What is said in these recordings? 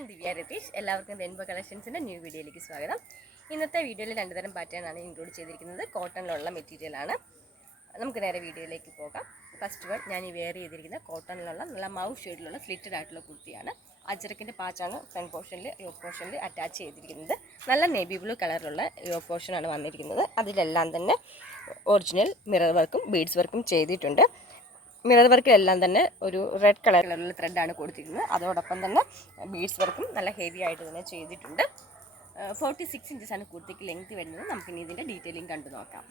ഞാൻ ദിവ്യ രതീഷ്. എല്ലാവർക്കും rainbow കളക്ഷൻസിൻ്റെ new വീഡിയോയിലേക്ക് സ്വാഗതം. ഇന്നത്തെ വീഡിയോയിൽ രണ്ട് തരം പാറ്റേൺ ആണ് ഇൻക്ലൂഡ് ചെയ്തിരിക്കുന്നത്. കോട്ടണിലുള്ള മെറ്റീരിയലാണ്. നമുക്ക് നേരെ വീഡിയോയിലേക്ക് പോകാം. ഫസ്റ്റ് വൺ ഞാൻ ഈ വെയർ ചെയ്തിരിക്കുന്ന കോട്ടണിലുള്ള നല്ല മൗ ഷെയ്ഡിലുള്ള സ്ലിറ്റഡ് ആയിട്ടുള്ള കുർത്തിയാണ്. അജ്രക്കിൻ്റെ പാച്ചാണ് ഫ്രണ്ട് പോർഷനിൽ യോക്ക് പോർഷനിൽ അറ്റാച്ച് ചെയ്തിരിക്കുന്നത്. നല്ല നേവി ബ്ലൂ കളറിലുള്ള യോക്ക് പോർഷനാണ് വന്നിരിക്കുന്നത്. അതിലെല്ലാം തന്നെ ഒറിജിനൽ മിറർ വർക്കും ബീഡ്സ് വർക്കും ചെയ്തിട്ടുണ്ട്. മിറർ വർക്കിലെല്ലാം തന്നെ ഒരു റെഡ് കളറിലുള്ള ത്രെഡാണ് കൊടുത്തിരിക്കുന്നത്. അതോടൊപ്പം തന്നെ ബീഡ്സ് വർക്കും നല്ല ഹെവി ആയിട്ട് തന്നെ ചെയ്തിട്ടുണ്ട്. 46 ഇഞ്ചസാണ് കുർത്തിക്ക് ലെങ്ത് വരുന്നത്. നമുക്കിനി ഇതിൻ്റെ ഡീറ്റെയിലിംഗ് കണ്ടു നോക്കാം.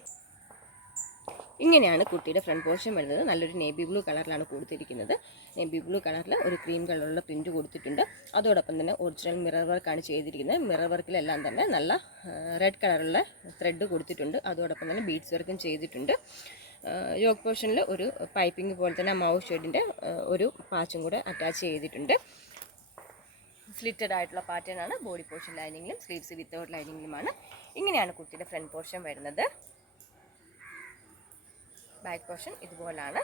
ഇങ്ങനെയാണ് കുർത്തിയുടെ ഫ്രണ്ട് പോർഷൻ വരുന്നത്. നല്ലൊരു നേവി ബ്ലൂ കളറിലാണ് കൊടുത്തിരിക്കുന്നത്. നേവി ബ്ലൂ കളറിൽ ഒരു ക്രീം കളറിലുള്ള പ്രിൻറ്റ് കൊടുത്തിട്ടുണ്ട്. അതോടൊപ്പം തന്നെ ഒറിജിനൽ മിറർ വർക്കാണ് ചെയ്തിരിക്കുന്നത്. മിറർ വർക്കിലെല്ലാം തന്നെ നല്ല റെഡ് കളറുള്ള ത്രെഡ് കൊടുത്തിട്ടുണ്ട്. അതോടൊപ്പം തന്നെ ബീഡ്സ് വർക്കും ചെയ്തിട്ടുണ്ട്. യോക്ക് പോർഷനിൽ ഒരു പൈപ്പിംഗ് പോലെ തന്നെ മൗ ഷെയ്ഡിൻ്റെ ഒരു പാച്ചും കൂടെ അറ്റാച്ച് ചെയ്തിട്ടുണ്ട്. സ്ലിറ്റഡ് ആയിട്ടുള്ള പാറ്റേൺ ആണ്. ബോഡി പോർഷൻ ലൈനിങ്ങിലും സ്ലീവ്സ് വിത്തൗട്ട് ലൈനിങ്ങിലുമാണ്. ഇങ്ങനെയാണ് കുർത്തിയുടെ ഫ്രണ്ട് പോർഷൻ വരുന്നത്. ബാക്ക് പോർഷൻ ഇതുപോലാണ്.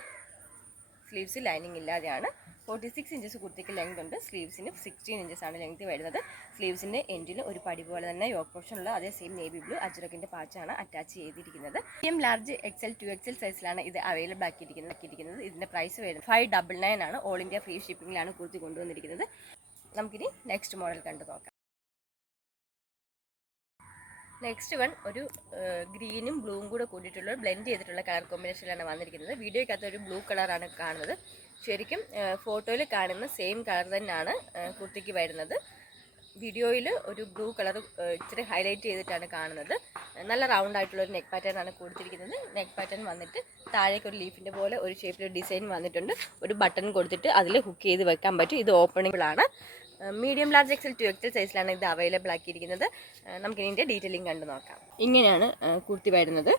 സ്ലീവ്സ് ലൈനിങ് ഇല്ലാതെയാണ്. 46 ഇഞ്ചസ് കുർത്തിക്ക് ലെങ്ത് ഉണ്ട്. സ്ലീവ്സിന് 16 ഇഞ്ചസാണ് ലെങ്ത് വരുന്നത്. സ്ലീവ്സിൻ്റെ എൻഡിൽ ഒരു പടി പോലെ തന്നെ യോക്ക് പോർഷനുള്ള അതേ സെയിം നേവി ബ്ലൂ അജ്രക്കിൻ്റെ പാച്ചാണ് അറ്റാച്ച് ചെയ്തിരിക്കുന്നത്. മീഡിയം ലാർജ് XL 2XL സൈസിലാണ് ഇത് അവൈലബിൾ ആക്കിയിരിക്കുന്നത്. ഇതിൻ്റെ പ്രൈസ് വരുന്നത് 599 ആണ്. ഓൾ ഇന്ത്യ ഫ്രീ ഷിപ്പിംഗിലാണ് കുർത്തി കൊണ്ടുവന്നിരിക്കുന്നത്. നമുക്കിനി നെക്സ്റ്റ് മോഡൽ കണ്ടു നോക്കാം. നെക്സ്റ്റ് വൺ ഒരു ഗ്രീനും ബ്ലൂവും കൂടെ കൂടിയിട്ടുള്ള ബ്ലെൻഡ് ചെയ്തിട്ടുള്ള കളർ കോമ്പിനേഷനിലാണ് വന്നിരിക്കുന്നത്. വീഡിയോയ്ക്കകത്ത് ഒരു ബ്ലൂ കളറാണ് കാണുന്നത്. ശരിക്കും ഫോട്ടോയിൽ കാണുന്ന സെയിം കളർ തന്നെയാണ് കുർത്തിക്ക് വരുന്നത്. വീഡിയോയിൽ ഒരു ബ്ലൂ കളർ ഇച്ചിരി ഹൈലൈറ്റ് ചെയ്തിട്ടാണ് കാണുന്നത്. നല്ല റൗണ്ട് ആയിട്ടുള്ള ഒരു നെക്ക് പാറ്റേൺ ആണ് കൊടുത്തിരിക്കുന്നത്. നെക്ക് പാറ്റേൺ വന്നിട്ട് താഴേക്ക് ഒരു ലീഫിൻ്റെ പോലെ ഒരു ഷേപ്പിൽ ഡിസൈൻ വന്നിട്ടുണ്ട്. ഒരു ബട്ടൺ കൊടുത്തിട്ട് അതിൽ ഹുക്ക് ചെയ്ത് വെക്കാൻ പറ്റും. ഇത് ഓപ്പണിബിളാണ്. മീഡിയം ലാർജ് XL 2XL സൈസിലാണ് ഇത് അവൈലബിൾ ആക്കിയിരിക്കുന്നത്. നമുക്കിനി ഇതിൻ്റെ ഡീറ്റെയിലിംഗ് കണ്ടു നോക്കാം. ഇങ്ങനെയാണ് കുർത്തി വരുന്നത്.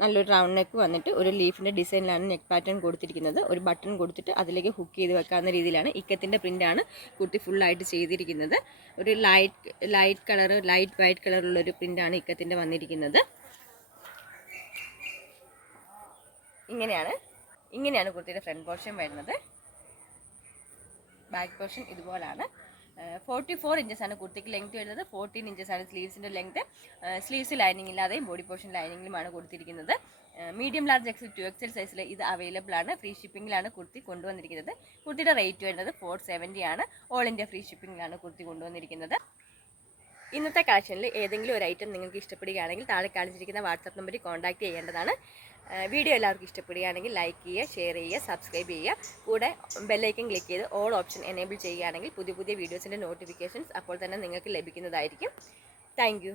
നല്ലൊരു റൗണ്ട് നെക്ക് വന്നിട്ട് ഒരു ലീഫിൻ്റെ ഡിസൈനിലാണ് നെക്ക് പാറ്റേൺ കൊടുത്തിരിക്കുന്നത്. ഒരു ബട്ടൺ കൊടുത്തിട്ട് അതിലേക്ക് ഹുക്ക് ചെയ്ത് വെക്കാവുന്ന രീതിയിലാണ് ഇക്കത്തിൻ്റെ പ്രിൻ്റാണ് കുർത്തി ഫുള്ളായിട്ട് ചെയ്തിരിക്കുന്നത്. ഒരു ലൈറ്റ് കളർ ലൈറ്റ് വൈറ്റ് കളറുള്ളൊരു പ്രിൻ്റാണ് ഇക്കത്തിൻ്റെ വന്നിരിക്കുന്നത്. ഇങ്ങനെയാണ് കുർത്തിയുടെ ഫ്രണ്ട് പോർഷൻ വരുന്നത്. ബാക്ക് പോർഷൻ ഇതുപോലാണ്. 44 ഇഞ്ചസാണ് കുർത്തിക്ക് ലെങ്ത് വരുന്നത്. 14 ഇഞ്ചസാണ് സ്ലീവ്സിൻ്റെ ലെങ്ത്. സ്ലീവ്സ് ലൈനിങ് ഇല്ലാതെയും ബോഡി പോർഷൻ ലൈനിങ്ങിലുമാണ് കൊടുത്തിരിക്കുന്നത്. മീഡിയം ലാർജ് XL 2XL സൈസിൽ ഇത് അവൈലബിൾ ആണ്. ഫ്രീ ഷിപ്പിംഗിലാണ് കുർത്തി കൊണ്ടുവന്നിരിക്കുന്നത്. കുർത്തിയുടെ റേറ്റ് വരുന്നത് 470 ആണ്. ഓൾ ഇന്ത്യ ഫ്രീ ഷിപ്പിംഗിലാണ് കുർത്തി കൊണ്ടുവന്നിരിക്കുന്നത്. ഇന്നത്തെ കളക്ഷനിൽ ഏതെങ്കിലും ഒരു ഐറ്റം നിങ്ങൾക്ക് ഇഷ്ടപ്പെടുകയാണെങ്കിൽ താഴെ കാണിച്ചിരിക്കുന്ന വാട്സാപ്പ് നമ്പറിൽ കോൺടാക്റ്റ് ചെയ്യേണ്ടതാണ്. വീഡിയോ എല്ലാവർക്കും ഇഷ്ടപ്പെടുകയാണെങ്കിൽ ലൈക്ക് ചെയ്യുക, ഷെയർ ചെയ്യുക, സബ്സ്ക്രൈബ് ചെയ്യുക. കൂടെ ബെല്ലൈക്കൻ ക്ലിക്ക് ചെയ്ത് ഓൾ ഓപ്ഷൻ എനേബിൾ ചെയ്യുകയാണെങ്കിൽ പുതിയ വീഡിയോസിൻ്റെ നോട്ടിഫിക്കേഷൻസ് അപ്പോൾ തന്നെ നിങ്ങൾക്ക് ലഭിക്കുന്നതായിരിക്കും. Thank you.